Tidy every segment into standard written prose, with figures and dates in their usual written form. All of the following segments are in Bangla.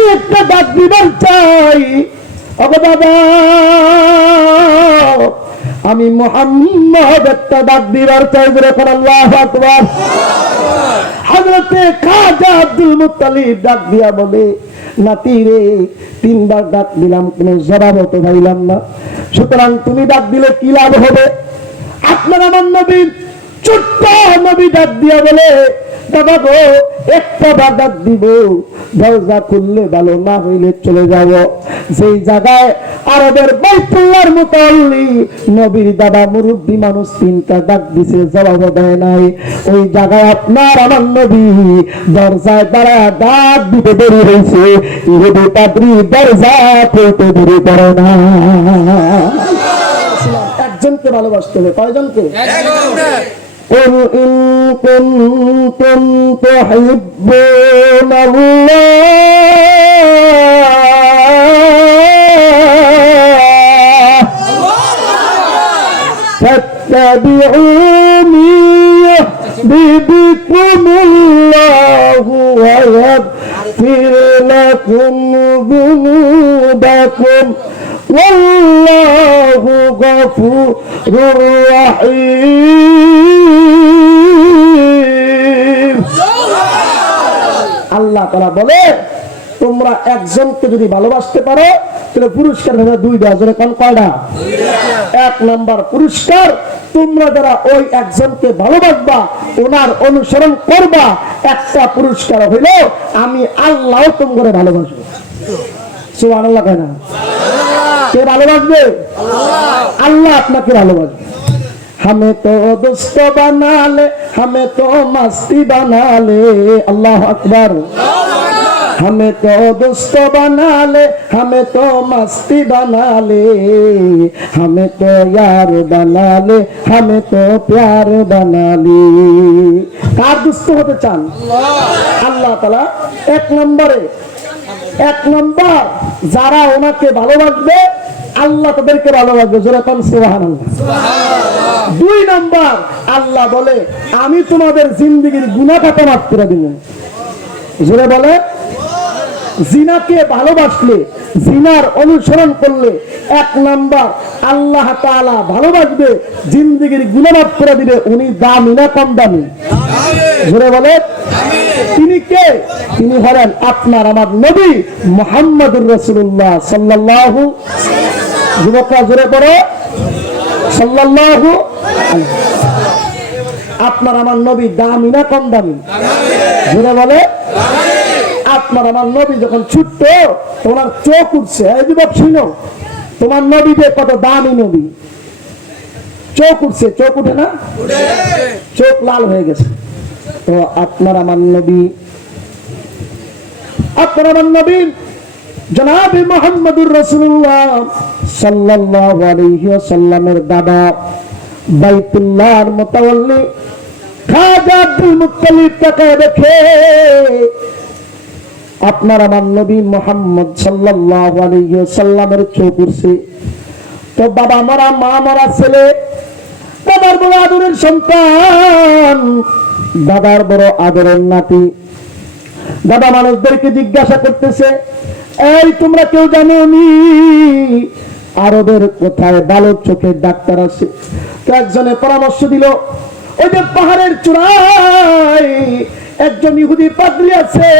আমি একটা ডাক দিবার চাই, ওগো বাবা আমি মুহাম্মদ একটা ডাক দিবার চাই। যখন আল্লাহু আকবার। হযরতে খাজা আব্দুল মুত্তালিব ডাক দিয়া বলে, নাতি রে, 3 বার ডাক দিলাম, কোনো জবাব তো পাইলাম না, সুতরাং তুমি ডাক দিলে কি লাভ হবে? আপনার আমার নবী, ছোট্ট নবী ডাক দিয়া বলে, দাদা গো একটা বার ডাক দিব, দরজা খুললে ভালো, না হইলে চলে যাব। যেই জায়গায় আরবের বাইতুল্লাহর মুতাল্লি নবীর দাদা মুরব্বী মানুষ 3টা ডাক দিছে, জবাব দেয় নাই, ওই জায়গায় আপনার আমার নবী দরজায় দাঁড়ায় ডাক দিতে দেরি হয়েছে, ইহুদি পাদ্রী দরজা খুলতে দেরি করে না। একজনকে ভালোবাসতে হবে। কয়জনকে? قل إن كنتم تحبون الله فاتبعوني يحببكم الله ويغفر لكم ذنوبكم والله غفور رحيم। আল্লাহ তাআলা বলে, তোমরা একজনকে যদি ভালোবাসতে পারো তাহলে পুরস্কার হবে 2টা। জোরে কোন কয়টা? 1 নাম্বার পুরস্কার, তোমরা যারা ওই একজনকে ভালোবাসবা, ওনার অনুসরণ করবা, একটা পুরস্কার হইল আমি আল্লাহ তোমাকে ভালোবাসবো। সুবহানাল্লাহ। কয় না? কে ভালোবাসবে? আল্লাহ আপনাকে ভালোবাসবে। हमें तो दोस्त बना ले, हमें तो मस्ती बना ले, अल्लाह अकबर। हमें तो दोस्त बना ले, हमें तो मस्ती बना ले, हमें तो यार बना ले, हमें तो प्यार बना ले। कार दोस्त होते चान? अल्लाह ताला 1 নম্বরে, 1 নম্বর যারা ওনাকে ভালোবাসবে আল্লাহ তাদেরকে ভালোবাসবে। জোরে কোন সুবহানাল্লাহ। 2 নম্বর আল্লাহ বলে, আমি তোমাদের জিন্দেগীর গুনাহ খাতা মাফ করে দিব। জোরে বলে, জিনাকে ভালোবাসলে, জিনার অনুসরণ করলে 1 নম্বর আল্লাহ তাআলা ভালোবাসবে, জিন্দেগীর গুনাহ মাফ করে দিবে। উনি দামি না কম দামি? জোরে বলে, তিনি কে? তিনি হলেন আপনার আমার নবী মুহাম্মদুর রাসূলুল্লাহ সাল্লাল্লাহু। যুবকরা জোরে পড়ো, সাল্লাল্লাহু। আপনার আমার নবী দামি না কম দামি? জোরে বলে, আপনার আমার নবী যখন ছুটতো তোমার চোখ উঠছে। এই যুবক শুনো, তোমার নবী যে কত দামি নবী, চোখ উঠছে। চোখ উঠে না? চোখ লাল হয়ে গেছে। তো আপনার আমার নবী, আপনার আমার নবী জনাবে মুহাম্মদুর রাসূলুল্লাহ সাল্লাল্লাহু আলাইহি ওয়াসাল্লামের দাদা বাইতুল্লাহর মুতাওয়াল্লি খাজা আব্দুল মুত্তালিব তাকে দেখে আপনার আমার নবী মুহাম্মদ সাল্লাল্লাহু আলাইহি ওয়াসাল্লামের চোখ উঠছে। তো বাবা মারা, মা মারা ছেলে, দাদার বড় আদরের সন্তান, দাদার বড় আদরের নাতি। দাদা মানুষদেরকে জিজ্ঞাসা করতেছে, এই তোমরা কেউ জানো নি আরবের কোথায় ভালো চোখের ডাক্তার আছে? তো একজনে পরামর্শ দিল, ওই যে পাহাড়ের চূড়ায় একজন ইহুদি পাদ্রী আছে,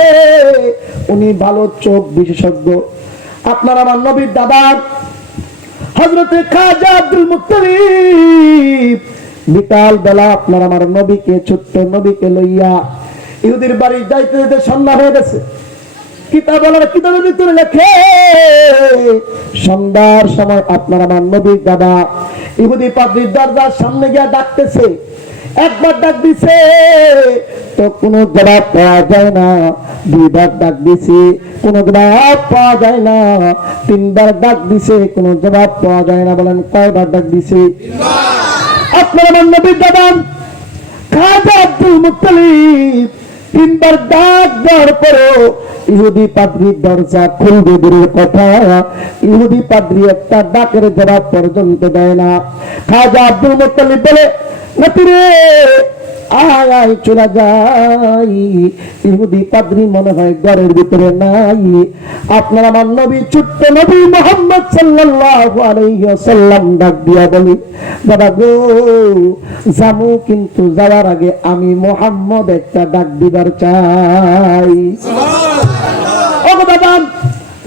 উনি ভালো চোখ বিশেষজ্ঞ। আপনার আমার নবীর দাদা হযরতে খাজা আব্দুল মুত্তালিব বিকাল বেলা আপনার আমার নবীকে, ছোট্ট নবীকে লইয়া ইহুদির বাড়ি যাইতে যেতে সন্ধ্যা হয়ে গেছে। কিতাবের ভিতরে লেখে, সন্ধ্যার সময় আপনার আমার নবীর দাদা ইহুদি পাদ্রীর দরজার সামনে গিয়া ডাকতেছে। 1 বার ডাক দিছে তো কোনো জবাব পাওয়া যায় না, 2 বার ডাক দিছে কোনো জবাব পাওয়া যায় না, 3 বার ডাক দিছে কোনো জবাব পাওয়া যায় না। বলেন কয়বার ডাক দিছে? আপনার আমার নবীর দাদা খাজা আব্দুল মুত্তালিব 3 বার ডাক দেওয়ার পরেও ইহুদি পাদ্রীর দরজা খুলবে দূরের কথা, ইহুদি পাদ্রী একটা ডাকের জবাব পর্যন্ত দেয় না। খাজা আব্দুল মুত্তালিব বলে, নাতি রে, আয় আয় চলে যাই। ইহুদি পাদ্রী মনে হয় ঘরের ভিতরে নাই। আপনার আমার নবী ছোট্ট নবী মুহাম্মদ সাল্লাল্লাহু আলাইহি ওয়াসাল্লাম ডাক দিয়া বলি, বাবা গো জামু, কিন্তু যাওয়ার আগে আমি মুহাম্মদ একটা ডাক দিবার চাই। ওগো বাবা,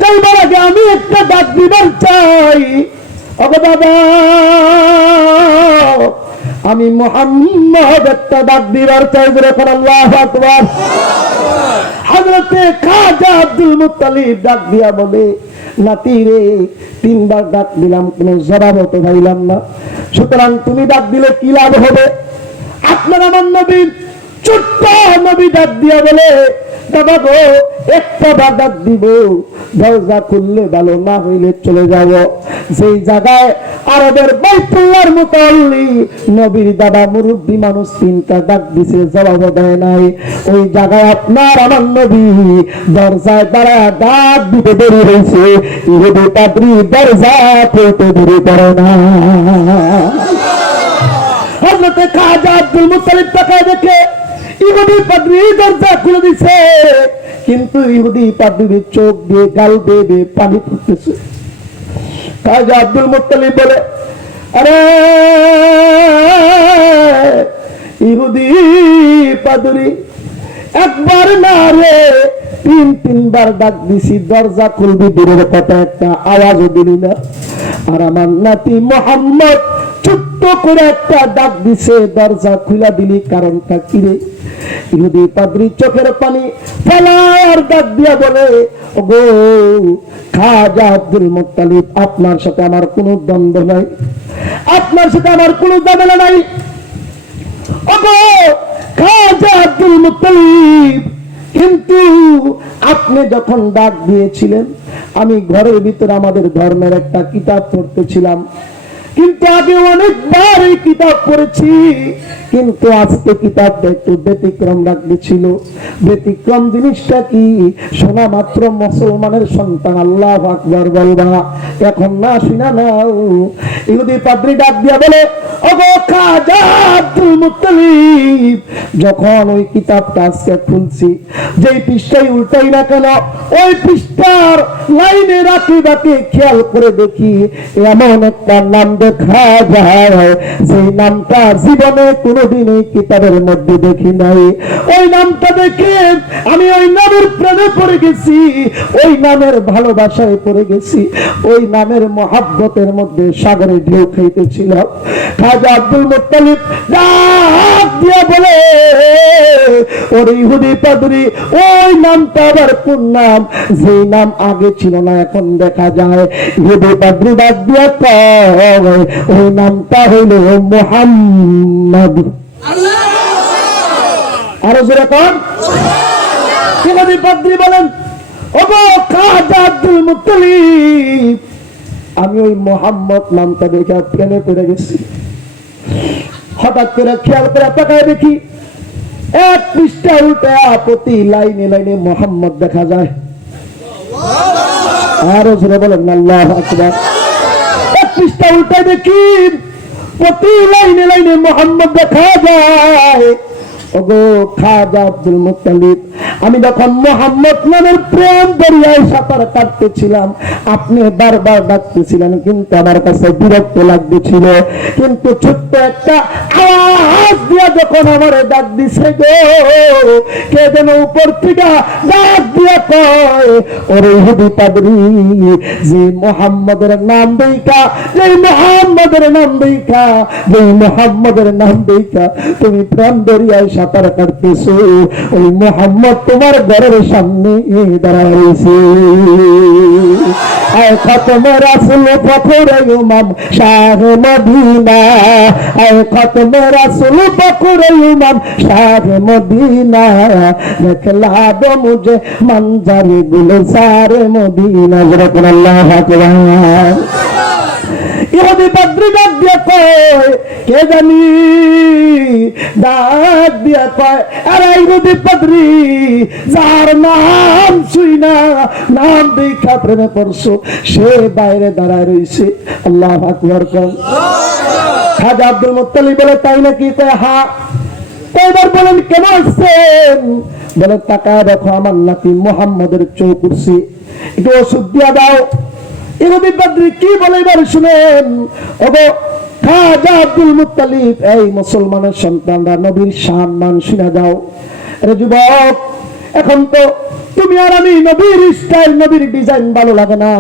যাইবার আগে আমি একটা ডাক দিবার চাই। ওগো বাবা, আমি মুহাম্মদ একটা ডাক দিবার চাই। যখন আল্লাহু আকবার। হযরতে খাজা আব্দুল মুত্তালিব ডাক দিয়া বলে, নাতি রে, 3 বার ডাক দিলাম, কোনো জবাব তো পাইলাম না, সুতরাং তুমি ডাক দিলে কি লাভ হবে? আপনার আমার নবী ছোট্ট নবী ডাক দিয়া বলে, বাবা গো একটা বার ডাক দিব, দরজা খুললে ভালো, না হইলে চলে যাব। যেই জায়গায় আরবের বাইতুল্লাহর মুতাল্লি নবীর দাদা মুরব্বী মানুষ 3টা ডাক দিছে, জবাব দেয় নাই, ওই জায়গায় আপনার আমার নবী দরজায় দাঁড়ায় ডাক দিতে দেরি হয়েছে। ইহুদি পাদ্রী দরজা খুলতে দেরি করে না। হযরতে খাজা আব্দুল মুত্তালিব তাকায় দেখে ইহুদি পাদ্রী দরজা খুলে দিছে, কিন্তু ইহুদি পাদ্রীর চোখ দিয়ে গাল বেয়ে পানি পড়তেছে। খাজা আব্দুল মুত্তালিব বলে, আরে ইহুদি পাদ্রী, একবার না রে 3বার ডাক দিছি, দরজা খুলবি দূরের কথা, একটা আওয়াজও দিলি না। আর আমার নাতি মুহাম্মদ ছোট্ট করে একটা ডাক দিছে, দরজা খুলা দিলি, কারণটা কি রে? ইহুদি পাদ্রী চোখের পানি ফেলার ডাক দিয়া বলে, ওগো খাজা আব্দুল মুত্তালিব, আপনার সাথে আমার কোনো দ্বন্দ্ব নাই, আপনার সাথে আমার কোনো ঝামেলা নাই। ওগো খাজা আব্দুল মুত্তালিব, কিন্তু আপনি যখন ডাক দিয়েছিলেন, আমি ঘরের ভিতরে আমাদের ধর্মের একটা কিতাব পড়তেছিলাম, কিন্তু আগে অনেকবার এই কিতাব পড়েছি, কিন্তু আজকে কিতাবটা একটু ব্যতিক্রম লাগতেছিল। ব্যতিক্রম জিনিসটা কি? শোনা মাত্র মুসলমানের সন্তান আল্লাহু আকবার বলবা, এখন না শুনা নাও। ইহুদি পাদ্রী ডাক দিয়া বলে, ওগো খাজা আব্দুল মুত্তালিব, যখন ওই কিতাবটা আজকে খুলছি, যেই পৃষ্ঠায় উল্টাই না কেন, ওই পৃষ্ঠার লাইনে রাখি রাখি খেয়াল করে দেখি এমন একটা নাম দেখা যায়, যে নামটা জীবনে কোনোদিন এই কিতাবের মধ্যে দেখি নাই। ওই নামটা দেখে আমি ওই নামের প্রেমে পড়ে গেছি, ওই নামের ভালোবাসায় পড়ে গেছি, ওই নামের মহাব্বতের মধ্যে সাগরে ঢেউ খাইতেছিলাম। খাজা আব্দুল মুত্তালিব ডাক দিয়া বলে, ওরে ইহুদি পাদ্রী, ওই নামটা আবার কোন নাম? যে নাম আগে ছিল না, এখন দেখা যায়। ইহুদি পাদ্রী ডাক দিয়া কয়, ওই নামটা হইল মুহাম্মদ। আরো জোরে কোন? ইহুদি পাদ্রী বলেন, ওগো খাজা আব্দুল মুত্তালিব, আমি ওই মুহাম্মদ নামটা দেখে প্রেমে পড়ে গেছি। হঠাৎ করে খেয়াল করে তাকায় দেখি, এক পৃষ্ঠা উল্টা প্রতি লাইনে লাইনে মুহাম্মদ দেখা যায়। আরো জোরে বলেন আল্লাহু আকবার। এক পৃষ্ঠা উল্টা দেখি প্রতি লাইনে লাইনে মুহাম্মদ দেখা যায়। ওগো খাজা আব্দুল মুত্তালিব, আমি যখন মুহাম্মদ নামের প্রেম দরিয়ায় সাঁতার কাটতেছিলাম, আপনি বারবার ডাকতেছিলেন, কিন্তু আমার কাছে বিরক্ত লাগতেছিল। কিন্তু ছোট্ট একটা আওয়াজ দিয়া যখন আমার ডাক দিছে গো, কে যেন উপর থেকে ডাক দিয়া কয়, ওরে ইহুদি পাদ্রী, যে মুহাম্মদের নাম দেইকা, যে মুহাম্মদের নাম দেইকা, যে মুহাম্মদের নাম দেইকা তুমি প্রেম দরিয়ায় সাঁতার কাটতেছো, ওই মুহাম্মদ তোমার ঘরের সামনে দাঁড়াইছে। আয় খতমে রাসূল ফখরে ইমাম শাহ মদিনা, আয় খতমে রাসূল ফখরে ইমাম শাহ মদিনা, দেখলা দো মুঝে মঞ্জারে গুলজারে মদিনা। আল্লাহু আকবার। ইহুদি পাদ্রী ডাক দিয়া কয়, কে জানি? ডাক দিয়া কয়, আরে ইহুদি পাদ্রী, যার নাম শুই না, নাম দেখা প্রেমে পড়ছো, সে বাইরে দাঁড়ায় রইছে। আল্লাহু আকবার। খাজা আব্দুল মুত্তালিব বলে, তাই নাকি? কয় হ্যাঁ। কয়বার বলেন কেন আসছেন? বলে তাকায় দেখো আমার নাতি মোহাম্মদের চোখ উঠছে, একটু ওষুধ দিয়া দাও। ইহুদি পাদ্রী কি বলে এবার শুনেন। ওগো খাজা আব্দুল মুত্তালিব, এই মুসলমানের সন্তানরা নবীর সম্মান শুনে যাও। আরে যুবক, এখন তো তুমি আর আমি নবীর স্টাইল, নবীর ডিজাইন ভালো লাগে না,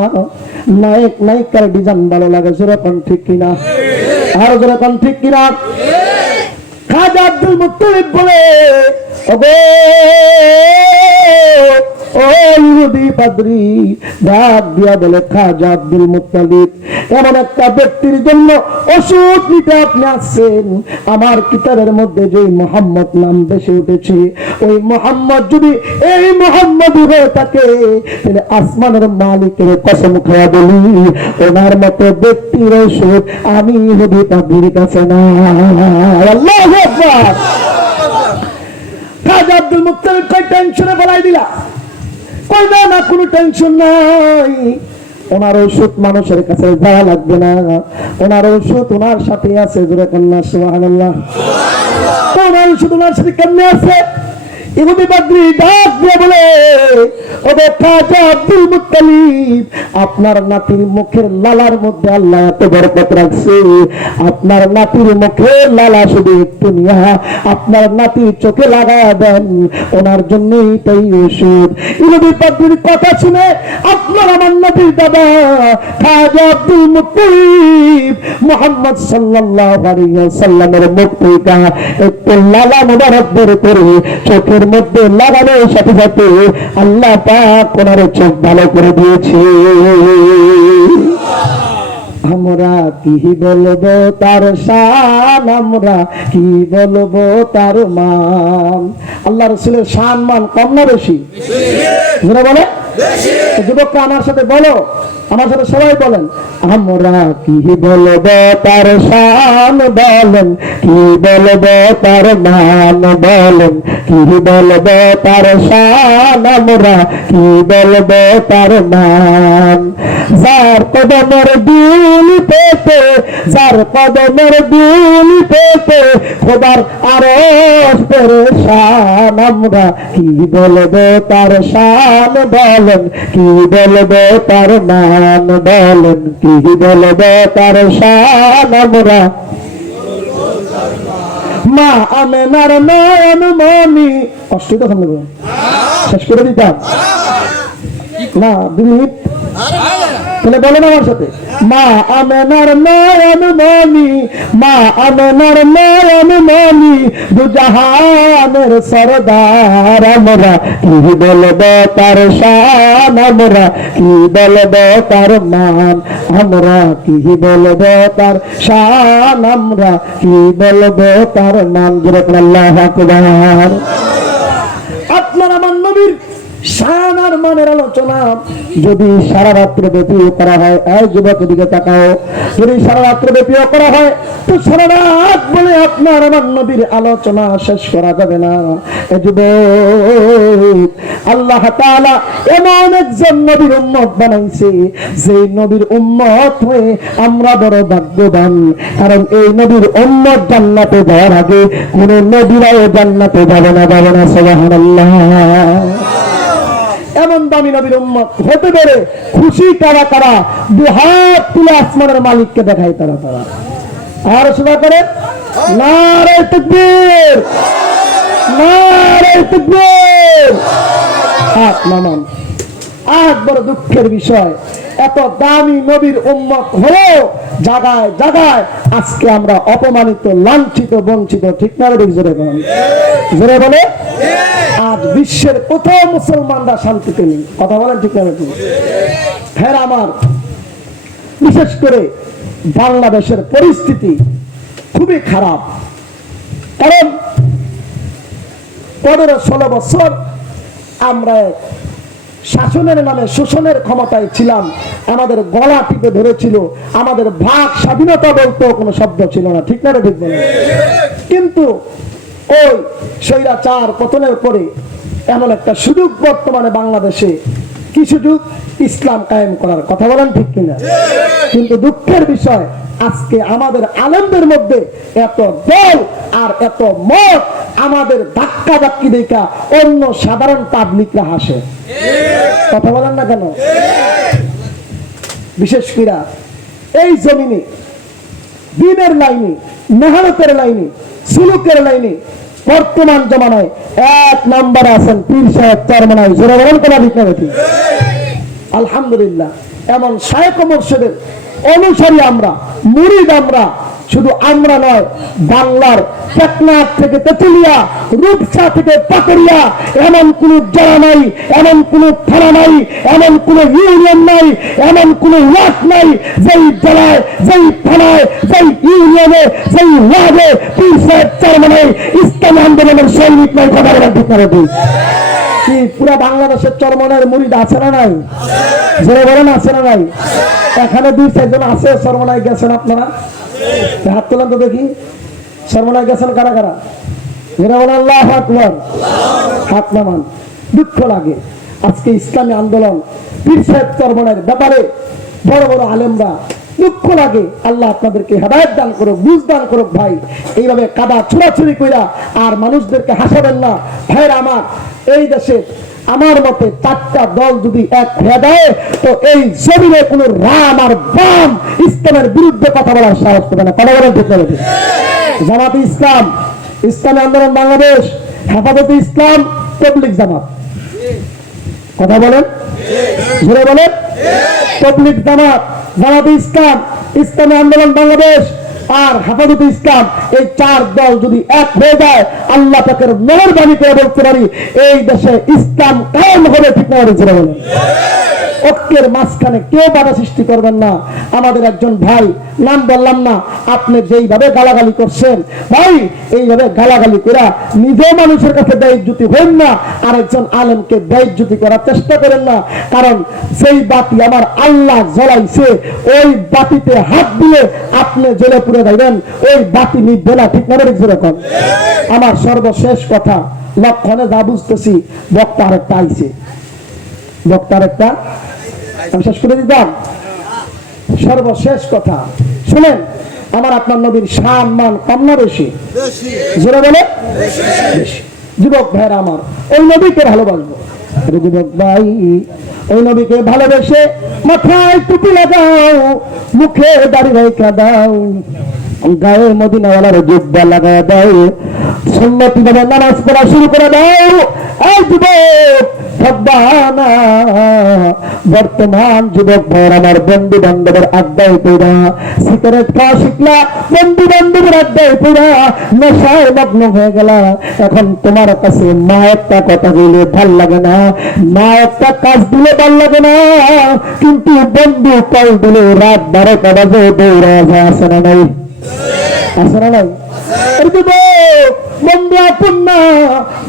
নায়ক নায়িকার ডিজাইন ভালো লাগে। যেরকম ঠিক কিনা? আর যেরকম ঠিক কিনা? খাজা আব্দুল মুত্তালিব বলে, ওগো ও ইহুদি পাদ্রী, ডাক দিয়া বলে, খাজা আব্দুল মুত্তালিব, এমন একটা ব্যক্তির জন্য ওষুধ নিতে আপনি আসছেন। আমার কিতাবের মধ্যে যে মুহাম্মদ নাম ভেসে উঠেছে, ওই মুহাম্মদ যদি এই মুহাম্মদ হয়ে থাকে, তাহলে আসমানের মালিকের কসম খাওয়া বলি, ওনার মতো ব্যক্তির ওষুধ আমি ইহুদি পাদ্রীর কাছে না। আল্লাহু আকবার। খাজা আব্দুল মুত্তালিব কই টেনশনে ফেলাই দিলা? কই না, না কোনো টেনশন নাই, ওনার ওষুধ মানুষের কাছে যাওয়া লাগবে না, ওনার ওষুধ ওনার সাথে আছে। জোরে কন্যা সুবহানাল্লাহ। ওনার ওষুধ ওনার সাথে কেমনে আছে? ইহুদি পাদ্রী ডাক দিয়ে বলে, ওগো খাজা আব্দুল মুত্তালিব, আপনার নাতির মুখের লালার মধ্যে আল্লাহ এত বরকত রাখছে, আপনার নাতির মুখের লালা শুধু একটু নিয়া আপনার নাতির চোখে লাগায়া দেন, ওনার জন্য এটাই ওষুধ। ইহুদি পাদ্রীর কথা শুনে আপনার আমার নাতির দাদা খাজা আব্দুল মুত্তালিব মুহাম্মদ সাল্লাল্লাহু আলাইহি ওয়াসাল্লামের মুখ থেকে একটু লালা মুবারক বের করে চোখের মধ্যে লাগানোর সাথে সাথে আল্লাহ পাক ওনার চোখ ভালো করে দিয়েছে। আমরা কি বলবো তার শান, আমরা কি বলবো তার মান। আল্লাহ রাসূলের শান মান কম না বেশি? যারা বলে যুবকরা আমার সাথে বলো, আমার সাথে সবাই বলেন, আমরা কি বলবো তার শান, বলেন কি বলবো তার মান, বলেন কি বলবো তার শান, আমরা কি বলবো তার মান। যার কদমের দুল পেতে, যার কদমের দুল পেতে খোদার আরশ পেরেশান, আমরা কি বলবো তার শান, বলেন কি বলবো তার মান, বলেন কি বলবো তার শান, আমরা মা আমেনার নয়ন মনি। কষ্ট তখন শেষ করে দিতাম না, দিলীপ তাহলে বলেন আমার সাথে, মা আমেনার নয়ন মনি, মা আমেনার নয়ন মনি, দুজাহানের সরদার, আমরা কি বলবো তার শান, আমরা কি বলবো তার মান, আমরা কি বলবো তার শান, আমরা কি বলবো তার মান। যেরকম আল্লাহু আকবার। আপনার আমার নবীর শান আর মানের আলোচনা যদি সারা রাত্র ব্যাপীও করা হয়, এই যুবক দিকে তাকাও, যদি সারা রাত্র ব্যাপীও করা হয় তো সারা রাত বলে আপনার আমার নবীর আলোচনা শেষ করা যাবে না। এই যুবক, আল্লাহ তাআলা এমন একজন নবীর উম্মত বানাইছে, যে নবীর উম্মত হয়ে আমরা বড় ভাগ্যবান, কারণ এই নবীর উম্মত জান্নাতে যাওয়ার আগে কোন নবীরাও জান্নাতে যাবে না, যাবে না। সুবহানাল্লাহ। এমন দামি নবীর উম্মত হতে পেরে খুশি কারা কারা? দুহাত তুলে আসমানের মালিককে দেখায় তারা তারা। আর সুরা করে নারে তাকবীর, নারে তাকবীর। হাত নামান। আজ বড় দুঃখের বিষয়, এত দামি নবীর উম্মত হয়েও জায়গায় জায়গায় আজকে আমরা অপমানিত, লাঞ্ছিত, বঞ্চিত। ঠিক না? জোরে বলেন, জোরে বলে। আজ বিশ্বের কোথাও মুসলমানরা শান্তিতে নেই। কথা বলেন, ঠিক না? হ্যাঁ, আমার বিশেষ করে বাংলাদেশের পরিস্থিতি খুবই খারাপ, কারণ 15-16 বছর আমরা শাসনের নামে শোষণের ক্ষমতায় ছিলাম, আমাদের গলা টিপে ধরেছিল, আমাদের ভাগ স্বাধীনতা বলতে কোনো শব্দ ছিল না। ঠিক না? ঠিক বলেন। কিন্তু ওই স্বৈরাচার পতনের পরে এমন একটা সুযোগ বর্তমানে বাংলাদেশে কি সুযোগ? ইসলাম কায়েম করার। কথা বলেন ঠিক কিনা? কিন্তু দুঃখের বিষয়, আজকে আমাদের আলেমদের মধ্যে এত দল আর এত মত, আমাদের ধাক্কা ধাক্কি দেখা অন্য সাধারণ পাবলিকরা হাসে। কথা বলেন না কেন? বিশেষ করে এই জমিনে দিনের লাইনে, মেহনতের লাইনে, সুলুকের লাইনে বর্তমান জমানায় 1 নম্বরে আছেন পীর সাহেব চরমনাই। জোরে বলেন কোন ঠিক না বেঠিক? আলহামদুলিল্লাহ, এমন শায়েখ ও মুর্শিদের অনুসারী আমরা, মুরিদ আমরা। শুধু আমরা নয়, বাংলার টেকনাফ থেকে তেতুলিয়া, রূপসা থেকে পাকুড়িয়া এমন কোন জেলা নাই, এমন কোন থানা নাই, এমন কোন ইউনিয়ন নাই, এমন কোন ওয়ার্ড নাই যেই জেলায়, যেই থানায়, যেই ইউনিয়নে, যেই ওয়ার্ডে পীর সাহেব চরমনাই ইসলামী আন্দোলনের সৈনিক নাই। কথা বলেন ঠিক না বেঠিক? কি পুরা বাংলাদেশের চরমনাইয়ের মুরিদ আছে না নাই? জোরে বলেন আছে না নাই? এখানে 2-4 জন আছে চরমনাই গেছেন আপনারা? হাত তোলেন তো দেখি। চরমনাই গেছেন কারা কারা? জোরে বলেন আল্লাহু আকবার। হাত নামান। দুঃখ লাগে আজকে ইসলামী আন্দোলন, পীর সাহেব চরমনাইয়ের ব্যাপারে বড় বড় আলেমরা, দুঃখ লাগে। আল্লাহ আপনাদেরকে হেদায়েত দান করুক, বুঝ দান করুক। ভাই, এইভাবে কাদা ছোড়াছুড়ি কইরা আর মানুষদেরকে হাসাবেন না। ভাইরা আমার, এই দেশে আমার মতে 4টা দল যদি এক হয়ে দেয়, তো এই জমিনে কোন রাম আর বাম ইসলামের বিরুদ্ধে কথা বলার সাহস পাবে না। কথা বলার ঠিক না? জামাতে ইসলাম, ইসলামী আন্দোলন বাংলাদেশ, হেফাজতে ইসলাম, তাবলীগ জামাত। কথা বলেন, জোরে বলেন। তাবলীগ জামাত, জামাতে ইসলাম, ইসলামী আন্দোলন বাংলাদেশ আর হেফাজতে ইসলাম, এই 4 দল যদি এক হয়ে যায়, আল্লাহ পাকের মেহেরবানি করে বলতে পারি এই দেশে ইসলাম কায়েম হবে। ঠিক না? জোরে বলেন। ঐক্যের মাঝখানে কেউ বাধা সৃষ্টি করবেন না। আমাদের একজন ভাই, নাম বললাম না, আপনি যেইভাবে গালাগালি করছেন ভাই, এইভাবে গালাগালি করা নিজেও মানুষের কাছে বেইজ্জতি হন না, আরেকজন আলেমকে বেইজ্জতি করার চেষ্টা করেন না। কারণ যেই বাতি আমার আল্লাহ জ্বলাইছে, ওই বাতিতে হাত দিয়ে আপনি জ্বলে পুড়ে যাবেন, ওই বাতি নিভবে না। ঠিক না? যেরকম আমার সর্বশেষ কথা, লক্ষণে যা বুঝতেছি, বক্তা আরেকটা আইছে, বক্তা আরেকটা আমি শেষ করে দিতাম। সর্বশেষ কথা শুনেন, আমার আপনার নবীর সম্মান কম না বেশি? জোরে বলে বেশি। যুবক ভাইরা আমার, ওই নবীকে ভালোবাসবো। যুবক ভাই, ওই নবীকে ভালোবেসে মাথায় টুপি লাগাও, মুখে দাড়ি রেখে দাও, গায়ে মদিনাওয়ালার জুব্বা লাগায় দাও, সুন্নতি ভাবে নামাজ পড়া শুরু করে দাও। এই যুবক ভাববানা, বর্তমান যুবক ভাইয়ের আমার, বন্ধু বান্ধবের আড্ডায় পড়া, সিগারেট খাওয়া শিখলা, বন্ধু বান্ধবের আড্ডায় পড়া, নেশায় মগ্ন হয়ে গেলা। এখন তোমার কাছে মা একটা কথা বলে ভাল লাগে না, মা একটা কাজ দিলে ভাল লাগে না, কিন্তু বন্ধু কল দিলে রাত 12টা বাজে দৌড়া যায়। আসে না নাই? আসে না নাই? বন্ধু আপন না,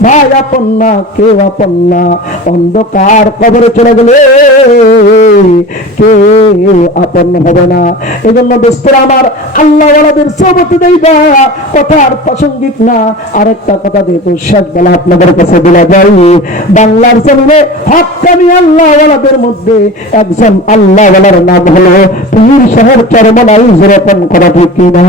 ভাই আপন না, কেউ আপন না। অন্ধকার কবরে চলে গেলে কেউ আপন হবে না। এই জন্য দোস্তরা আমার, আল্লাহ ওয়ালাদের সোহবতে দেইবা, কথার প্রাসঙ্গিক না। আরেকটা কথা যেহেতু শেষ বেলা আপনাদের কাছে বলা যায়, বাংলার জমিনে হাক্কানি আল্লাহ ওয়ালাদের মধ্যে একজন আল্লাহ ওয়ালার নাম হলো পীর সাহেব চরমনাই। যেরকম করা ঠিক কিনা?